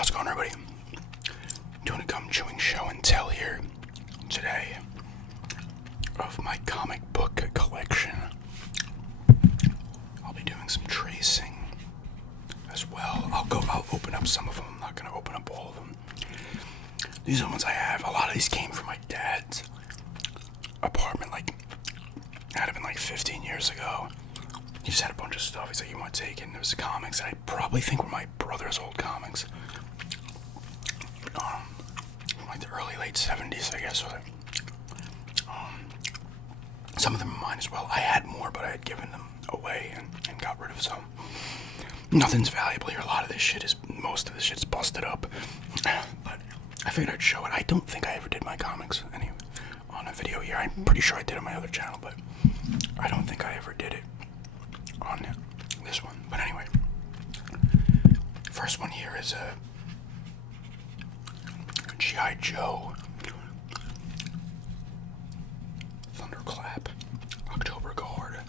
How's it going, everybody? Doing a gum chewing show and tell here today of my comic book collection. I'll be doing some tracing as well. I'll open up some of them. I'm not going to open up all of them. These are the ones I have. A lot of these came from my dad's apartment, had it been 15 years ago. He just had a bunch of stuff. He's like, you want to take it? And there was comics that I probably think were my brother's old comics. From the early, late 70s, I guess. Some of them are mine as well. I had more, but I had given them away and got rid of some. Nothing's valuable here. Most of this shit's busted up. But I figured I'd show it. I don't think I ever did my comics on a video here. I'm pretty sure I did on my other channel, but I don't think I ever did it on this one. But anyway, first one here is a G.I. Joe Thunderclap October Guard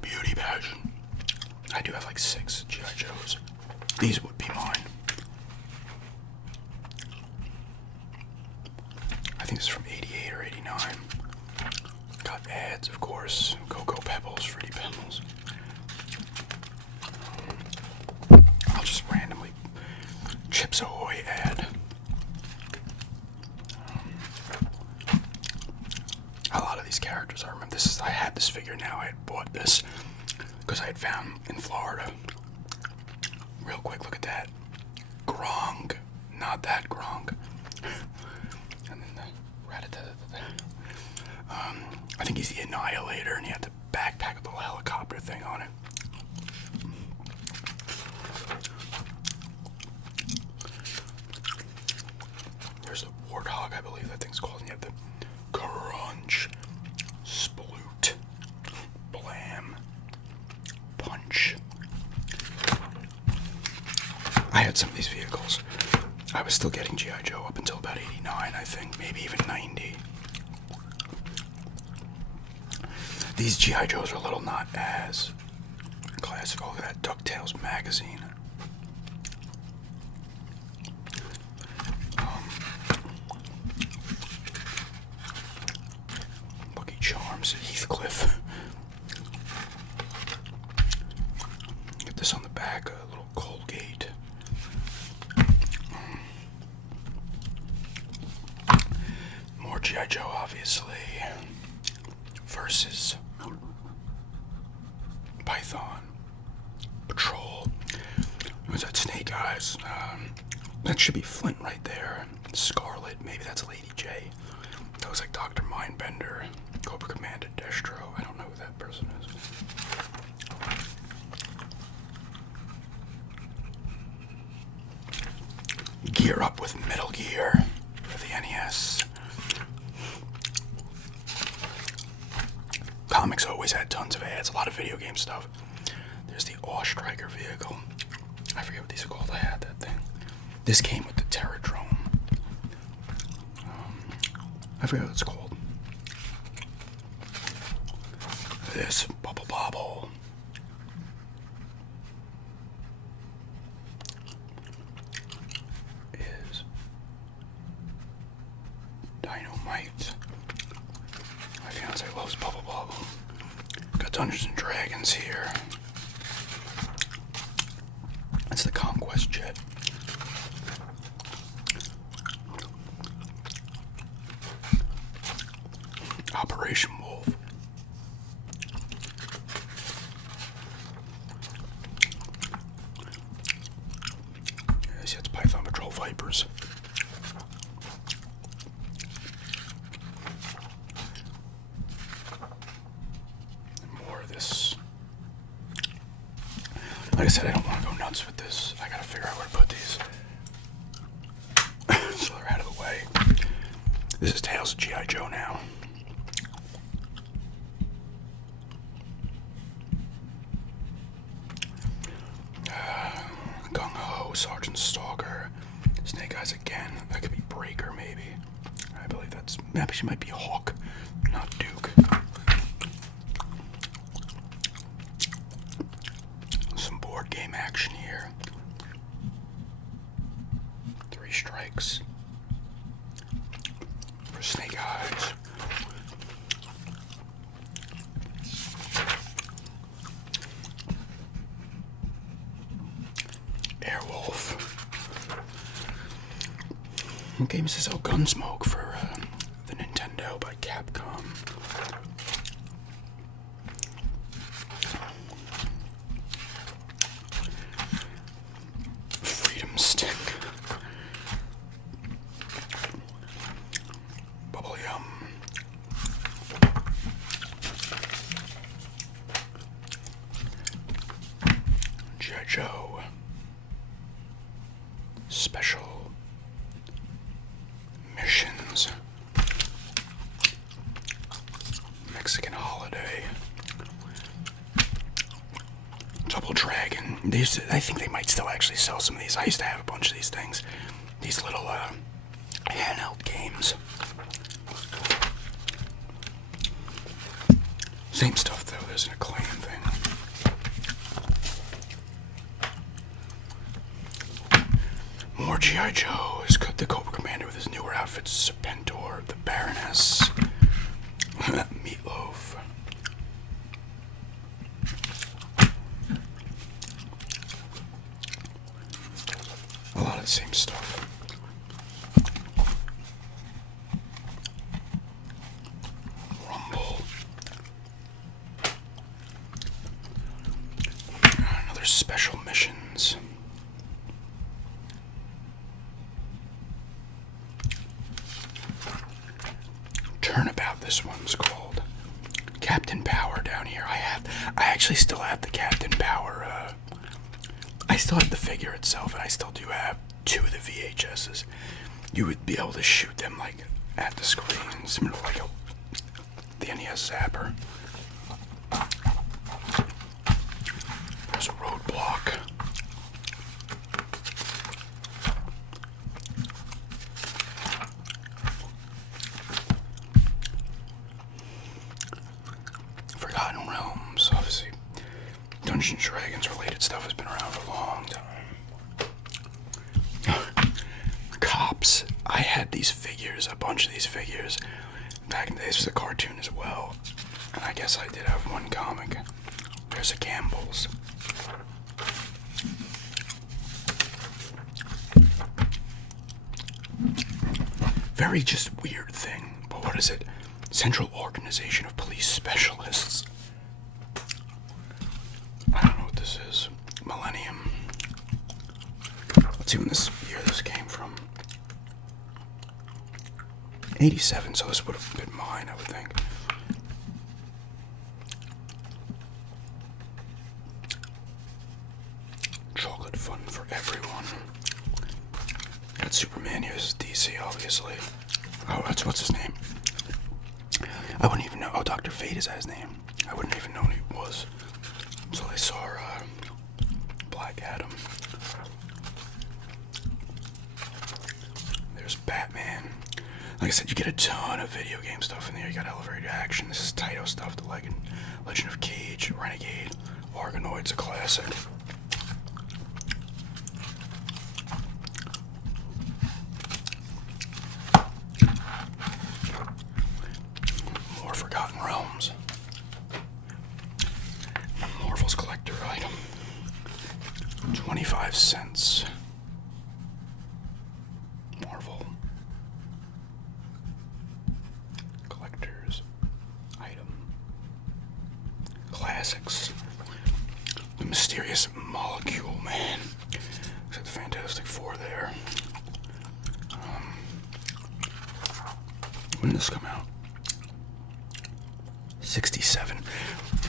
Beauty Pageant. I do have 6 G.I. Joes. These would be mine. I think this is from 88 or 89. Got ads, of course. Cocoa Pebbles, Fruity Pebbles. I'll just randomly Chips Ahoy ad. A lot of these characters, I remember this. I had this figure now. I had bought this because I had found in Florida. Real quick, look at that. Gronk. Not that Gronk. And then the Rattata. I think he's the Annihilator, and he had the backpack with the little helicopter thing on it. There's the Warthog, I believe that thing's called, and you have the Crunch, Sploot, Blam, Punch. I had some of these vehicles. I was still getting G.I. Joe up until about 89, I think, maybe even 90. These G.I. Joes are a little not as classic. Oh, look at that DuckTales magazine. Lucky Charms, Heathcliff. Get this on the back, a little Colgate. More G.I. Joe, obviously. Versus Python Patrol. Who's that? Snake Eyes. That should be Flint right there. Scarlet. Maybe that's Lady J. That looks like Dr. Mindbender. Cobra Commander Destro. I don't know who that person is. Gear Up with Metal Gear for the NES. Comics always had tons of ads, a lot of video game stuff. There's the Awe Striker vehicle. I forget what these are called. I had that thing. This came with the Terradrome. I forget what it's called. This Bubble Bobble. Is Dynamite. My fiance loves Bubble Bobble. Got Dungeons and Dragons here. That's the Conquest Jet. Operation Wolf. Yes, it's Python Patrol Vipers. Like I said, I don't want to go nuts with this. I gotta figure out where to put these. So they're out of the way. This is Tales of G.I. Joe now. Gung Ho, Sergeant Stalker, Snake Eyes again. That could be Breaker, maybe. I believe maybe she might be Hawk, not Duke. Some board game action here. Three strikes for Snake Eyes. Airwolf. What game is this? Oh, Gunsmoke for the Nintendo by Capcom. Freedom Stick. Bubble Yum. G.I. Joe. Special Missions. Mexican Holiday. Double Dragon. I think they might still actually sell some of these. I used to have a bunch of these things. These little handheld games. Same stuff though, there's an Acclaim thing. More G.I. Joe is the Cobra Commander with his newer outfits, Serpentor, the Baroness, Meatloaf. A lot of the same stuff. Rumble. Another Special Missions. Turnabout, this one's called. Captain Power down here. I actually still have the Captain Power. I still have the figure itself, and I still do have 2 of the VHSs. You would be able to shoot them like at the screen, similar to like the NES Zapper. There's a Roadblock. Forgotten Realms, obviously. Dungeons & Dragons related stuff has been around for a long time. Cops. I had these figures, a bunch of these figures, back in the days. It was a cartoon as well. And I guess I did have one comic. There's a Campbell's. Very just weird thing. But what is it? Central Organization of Police Specialists. I don't know what this is. Millennium. Let's see when this year this came from. 87, so this would have been mine, I would think. Chocolate fun for everyone. Got Superman, here's DC, obviously. Oh, what's his name? I wouldn't even know. Oh, Dr. Fate is that his name? I wouldn't even know who he was. So I saw Black Adam. There's Batman. Like I said, you get a ton of video game stuff in there. You got Elevator Action. This is Taito stuff. The Legend of Cage, Renegade, Argonoid's a classic. More Forgotten Realms. Marvel's collector item. 25 cents. Marvel. Collector's item. Classics. The Mysterious Molecule Man. Looks like the Fantastic Four there. When did this come out? 67.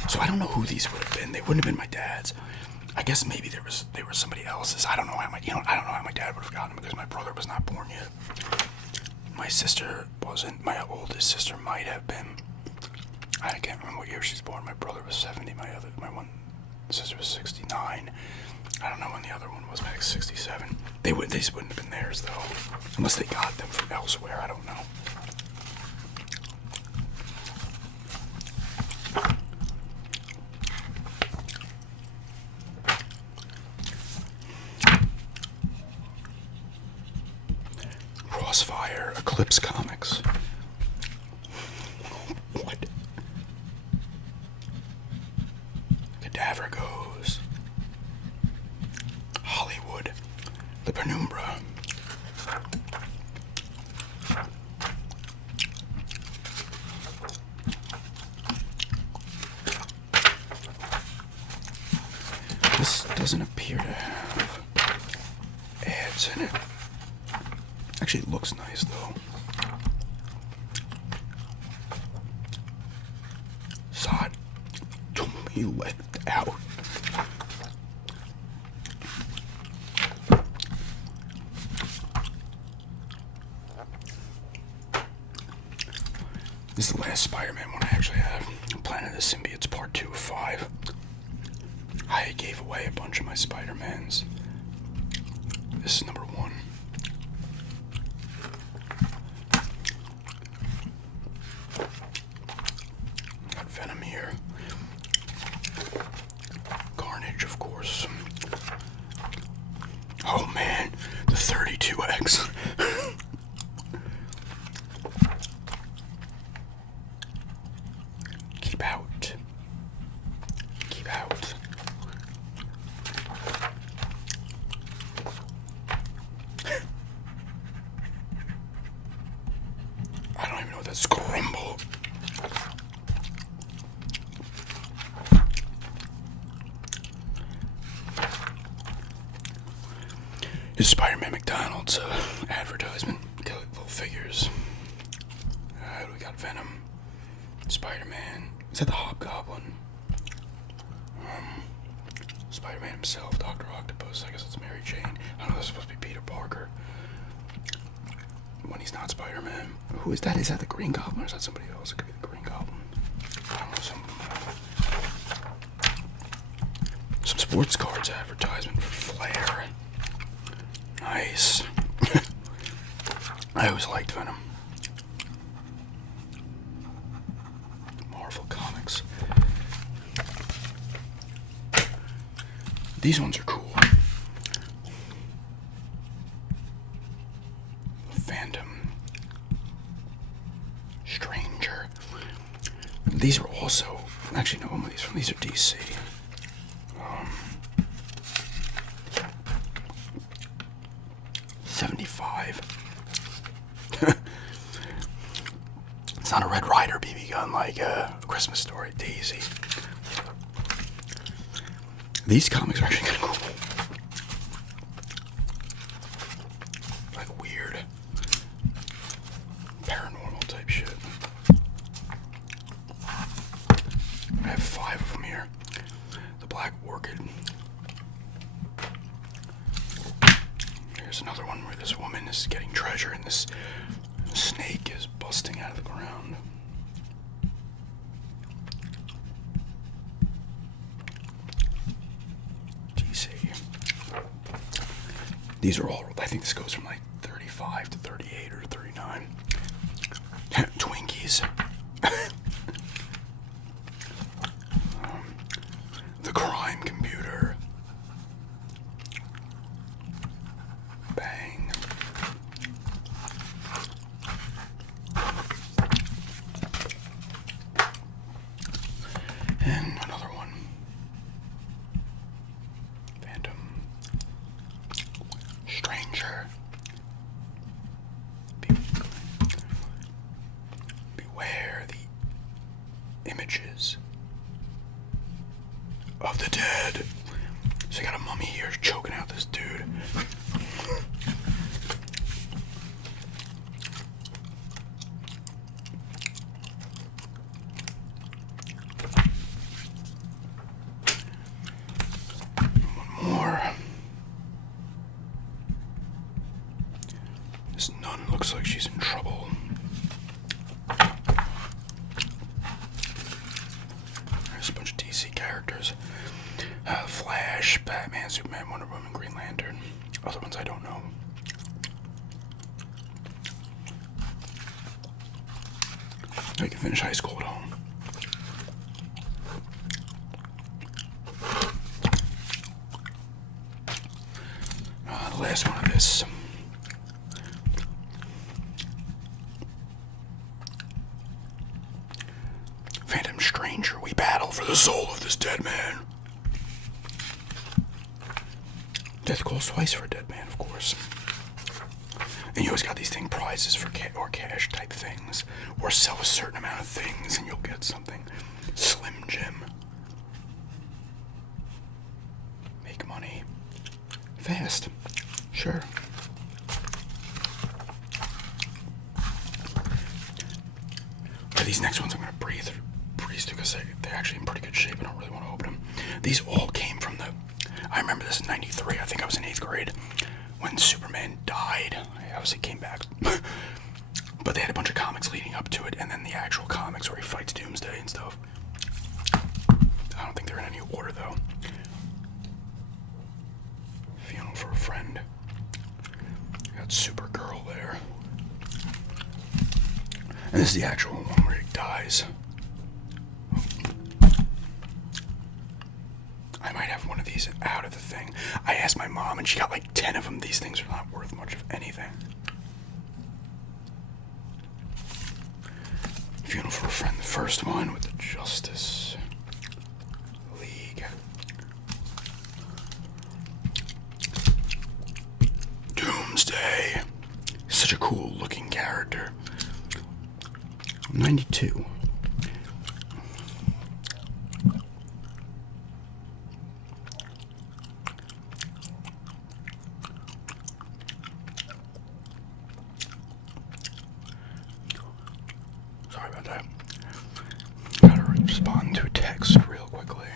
So I don't know who these would have been. They wouldn't have been my dad's. I guess maybe they were somebody else's. I don't know how my dad would have gotten them because my brother was not born yet. My sister wasn't. My oldest sister might have been. I can't remember what year she's born. My brother was 70. My one sister was 69. I don't know when the other one was. Maybe 67. These wouldn't have been theirs though, unless they got them from elsewhere. I don't know. here. Eclipse Comics. What? Cadaver Goes. Hollywood. The Penumbra. This doesn't appear to have ads in it. Actually, it looks nice though. Sod, don't be left out. This is the last Spider-Man one I actually have. Planet of the Symbiotes Part 2 of 5. I gave away a bunch of my Spider-Mans. This is number 1. Got Venom here. Carnage, of course. Oh man, the 32X. Keep out. Keep out. I don't even know what that's Scramble. This is Spider-Man McDonald's advertisement. Got little figures. We got Venom. Spider-Man. Is that the Hobgoblin? Spider-Man himself, Dr. Octopus. I guess it's Mary Jane. I don't know, that's supposed to be Peter Parker. When he's not Spider-Man. Who is that? Is that the Green Goblin or is that somebody else? It could be the Green Goblin. I don't know, some sports cards advertisement for Flair. Nice. I always liked Venom. Marvel Comics. These ones are cool. Phantom. Stranger. These are also... Actually, no, one of these from these are DC. 75. It's not a Red Ryder BB gun like A Christmas Story. Daisy. These comics are actually kind of cool. Like weird paranormal type shit. I have 5 of them here. The Black Orchid. Here's another one where this woman is getting treasure and this snake is busting out of the ground. DC. These are all, I think this goes from like 35 to 38 or 39. Twinkies. The Crime Computer. Bang. And another one. Phantom. Stranger. Beware the images of the dead. So you got a mummy here choking out this dude. One more. This nun looks like she's in trouble. There's a bunch of DC characters. Flash, Batman, Superman, Wonder Woman, Green Lantern. Other ones I don't know. I can finish high school at home. The last one of this. for the soul of this dead man. Death calls twice for a dead man, of course. And you always got these prizes for cash type things, or sell a certain amount of things and you'll get something. Slim Jim. Make money fast. Sure. But these next ones I'm gonna breeze through because they're actually in pretty good shape. I don't really want to open them. These all came from I remember this in '93. I think I was in 8th grade when Superman died. I obviously came back. But they had a bunch of comics leading up to it, and then the actual comics where he fights Doomsday and stuff. I don't think they're in any order, though. Funeral for a Friend. Got Supergirl there. And this is the actual one where he dies. I might have one of these out of the thing. I asked my mom, and she got like 10 of them. These things are not worth much of anything. Funeral for a Friend, the first one with the Justice League. Doomsday. Such a cool looking character. 92. Sorry about that. Gotta respond to a text real quickly.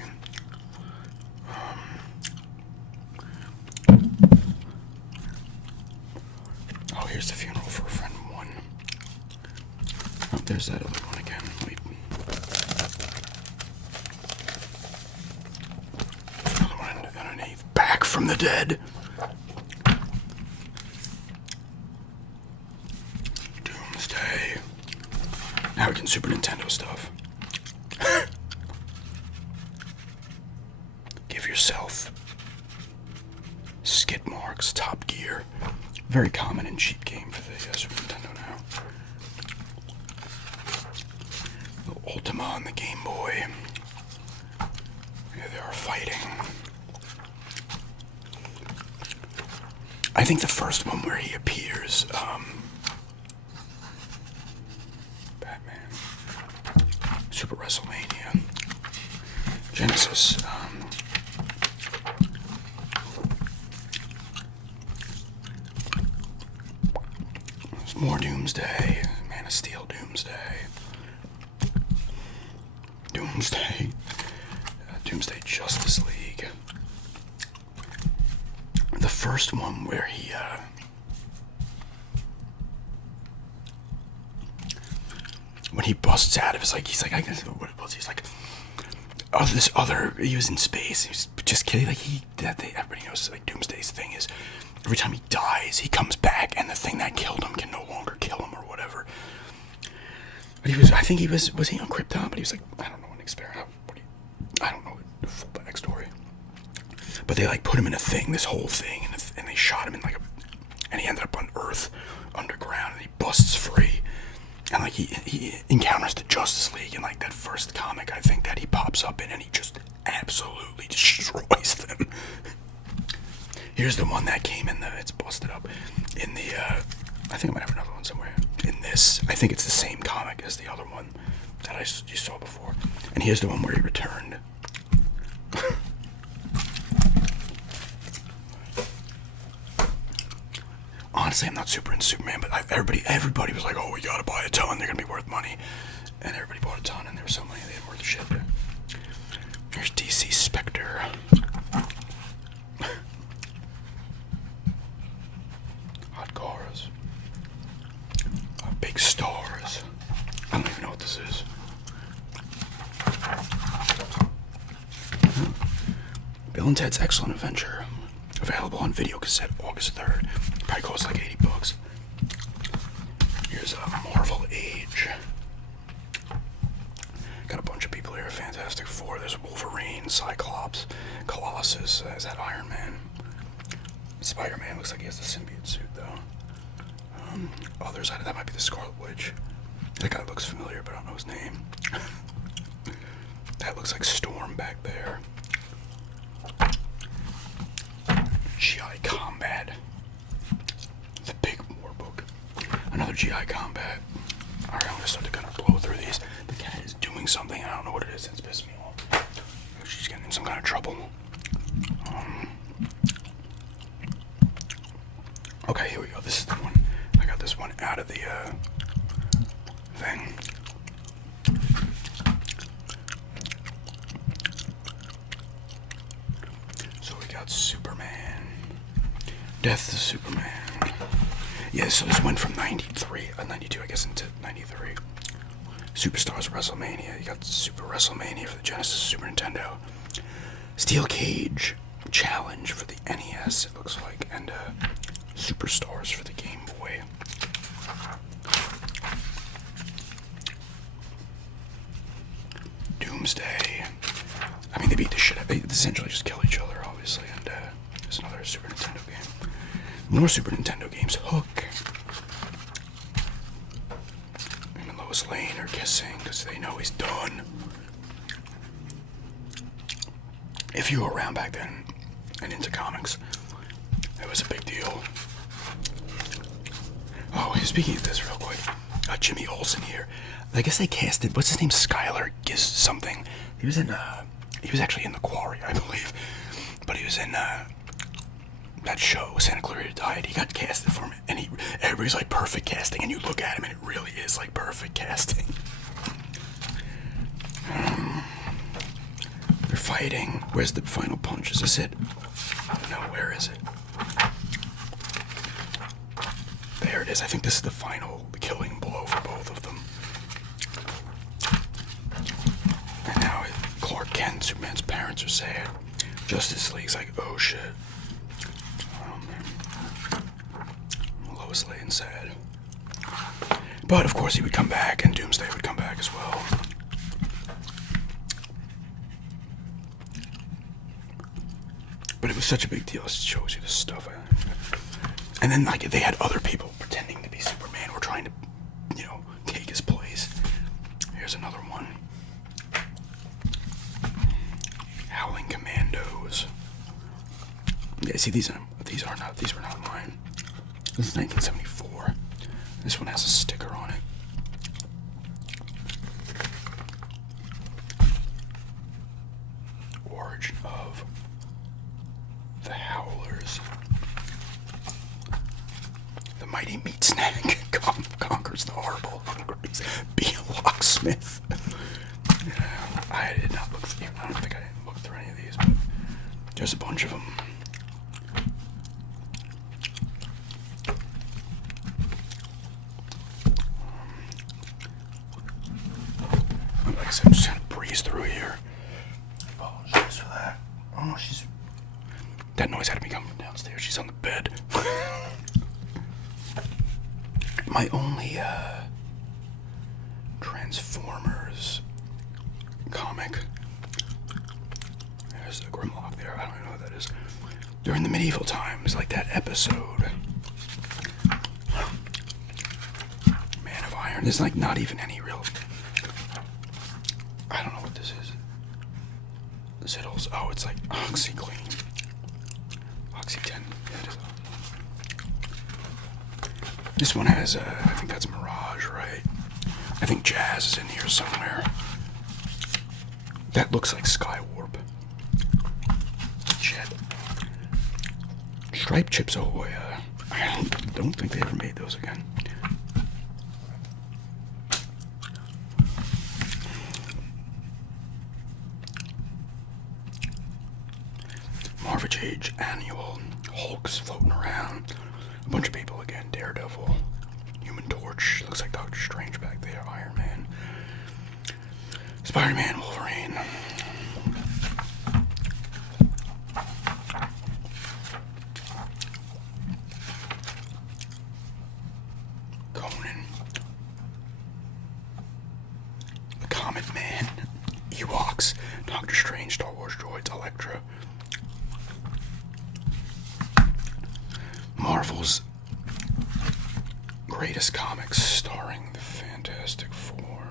Oh, here's the Funeral for a Friend one. Oh, there's that other one again. Wait. Another one underneath. Back from the Dead. Doomsday. Now we can Super Nintendo stuff. Give yourself skid marks, Top Gear. Very common and cheap game for the Super Nintendo now. The Ultima on the Game Boy. Here they are fighting. I think the first one where he appears, Batman, Super WrestleMania, Genesis, there's more Doomsday, Man of Steel Doomsday, Doomsday Justice League. The first one where he, when he busts out of his, like, he's like, I guess what it was, he's like, oh, this other, he was in space, he was just kidding, like, everybody knows, like, Doomsday's thing is, every time he dies, he comes back, and the thing that killed him can no longer kill him, or whatever. But I think he was he on Krypton, but he was like, I don't know, an experiment, I don't know the full backstory. But they, like, put him in a thing, this whole thing, and they shot him in, like, and he ended up on Earth, underground, and he busts free. And, like, he encounters the Justice League in, like, that first comic, I think, that he pops up in, and he just absolutely destroys them. Here's the one that came in it's busted up, in the, I think I might have another one somewhere. In this, I think it's the same comic as the other one that you saw before. And here's the one where he returned. Honestly, I'm not super into Superman, but everybody was like, oh, we gotta buy a ton, they're gonna be worth money. And everybody bought a ton, and there was so many, they didn't worth shit. Here's DC Spectre. Hot cars. Big stars. I don't even know what this is. Bill and Ted's Excellent Adventure. Available on video cassette August 3rd. Probably costs like $80. Here's a Marvel Age. Got a bunch of people here. Fantastic Four. There's Wolverine, Cyclops, Colossus. Is that Iron Man? Spider-Man looks like he has the symbiote suit, though. Other side of that might be the Scarlet Witch. That guy looks familiar, but I don't know his name. That looks like Storm back there. GI Combat. The big war book. Another GI Combat. Alright, I'm gonna start to kind of blow through these. The cat is doing something. I don't know what it is. It's pissing me off. She's getting in some kind of trouble. Okay, here we go. This is the one. I got this one out of the thing. So we got Superman. Death to Superman. Yeah, so this went from 93, 92, I guess, into 93. Superstars WrestleMania. You got Super WrestleMania for the Genesis Super Nintendo. Steel Cage Challenge for the NES, it looks like, and Superstars for the Game Boy. Doomsday. I mean, they beat the shit out. They essentially just kill each other, obviously, and there's another Super Nintendo game. More Super Nintendo games. Hook. Him and Lois Lane are kissing because they know he's done. If you were around back then and into comics, it was a big deal. Oh, speaking of this real quick, Jimmy Olsen here. I guess they casted, what's his name, Skylar Giz something. He was actually in The Quarry, I believe. But he was in that show, Santa Clarita Diet. He got casted for it, and everybody's like, perfect casting, and you look at him and it really is like perfect casting. They're fighting. Where's the final punch? Is this it? No, where is it? There it is. I think this is the final killing blow for both of them. And now Clark Kent, Superman's parents, are sad. Justice League's like, oh shit. Lois Lane sad. But of course he would come back, and Doomsday would come back as well. But it was such a big deal. It shows you this stuff. And then like they had other people pretending to be Superman or trying to, take his place. Here's another one. Howling Commandos. Yeah, see these were not mine. This is 1974. This one has a sticker on it. Origin of the Howlers. The mighty meat snack conquers the horrible hungries. Be a locksmith. I did not look through. I don't think I looked through any of these, but there's a bunch of them. Like I said, I'm just trying to breeze through here. Apologize for that. Oh no, that noise had to be coming from downstairs. She's on the bed. My only Transformers comic. There's the Grimlock there. I don't even know what that is. During the medieval times, like that episode. Man of Iron. There's like not even any real. I don't know what this is. Zittles. Oh, it's like OxyClean. Oxy-10. Yeah, it is. This one has, I think that's Mirage, right? I think Jazz is in here somewhere. That looks like Skywarp. Jet. Stripe Chips Ahoy. I don't think they ever made those again. Marvage Age Annual. Hulk's floating around. A bunch of people again. Daredevil. Human Torch. Looks like Doctor Strange back there. Iron Man. Spider-Man. Wolverine. Conan. The Comet Man. Ewoks. Doctor Strange. Star Wars droids. Elektra. Marvel's Greatest Comics starring the Fantastic Four.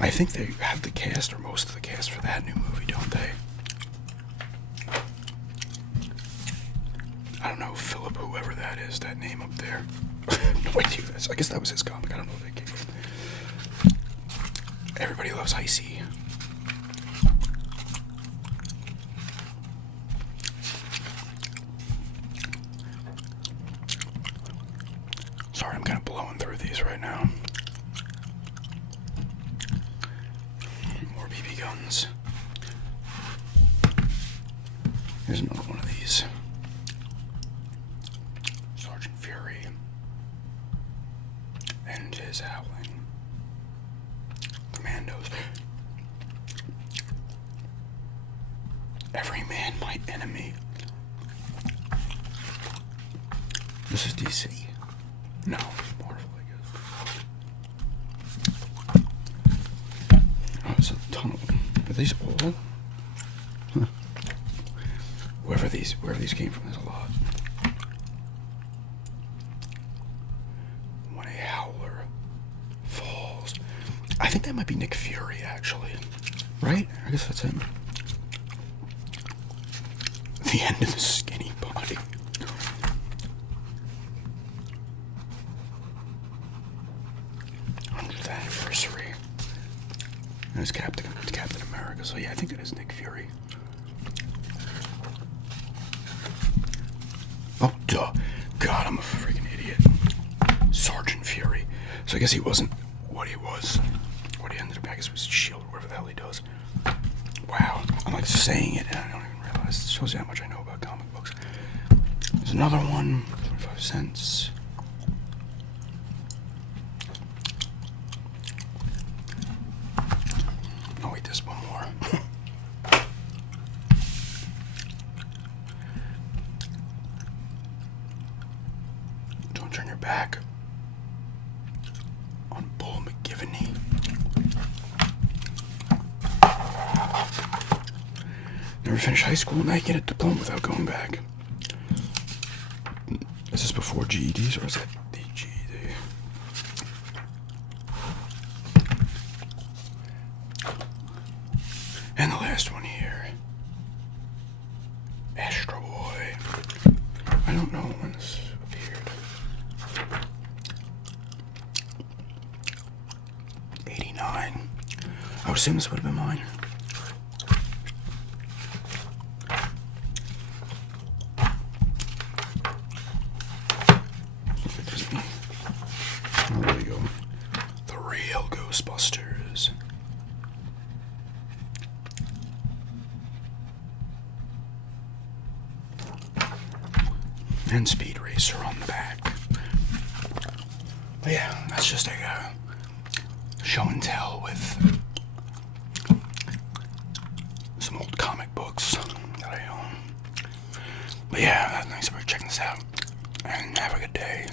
I think they have the cast, or most of the cast, for that new movie, don't they? I don't know, Philip, whoever that is, that name up there. No idea who that's. I guess that was his comic. I don't know where that came from. Everybody loves Icy. Sorry, I'm kind of blowing through these right now. More BB guns. Here's another one of these. Sergeant Fury and his howling commandos. Every man my enemy. This is DC. No, it's Marvel, I guess. Oh, there's a ton of them. Are these all? Huh. Wherever these came from, there's a lot. When a howler falls. I think that might be Nick Fury, actually. Right? I guess that's him. The end of the skinny body. 100th anniversary. And it's Captain America, so yeah, I think it is Nick Fury. Oh, duh. God, I'm a freaking idiot. Sergeant Fury. So I guess he wasn't what he was. What he ended up, I guess, was S.H.I.E.L.D., whatever the hell he does. Wow. I'm like saying it, and I don't even realize. It shows you how much I know about comic books. There's another one, 25 cents. Oh, wait, there's one more. Don't turn your back on Bull McGivney. Never finished high school, now you get a diploma without going back. Is this before GEDs, or is that the GED? And the last one here. Astro Boy. I don't know when this appeared. 89. I would assume this would have been mine. Oh, there we go. The real Ghostbusters. And Speed Racer on the back. But yeah, that's just a show and tell with some old comic books that I own. But yeah, thanks for checking this out. And have a good day.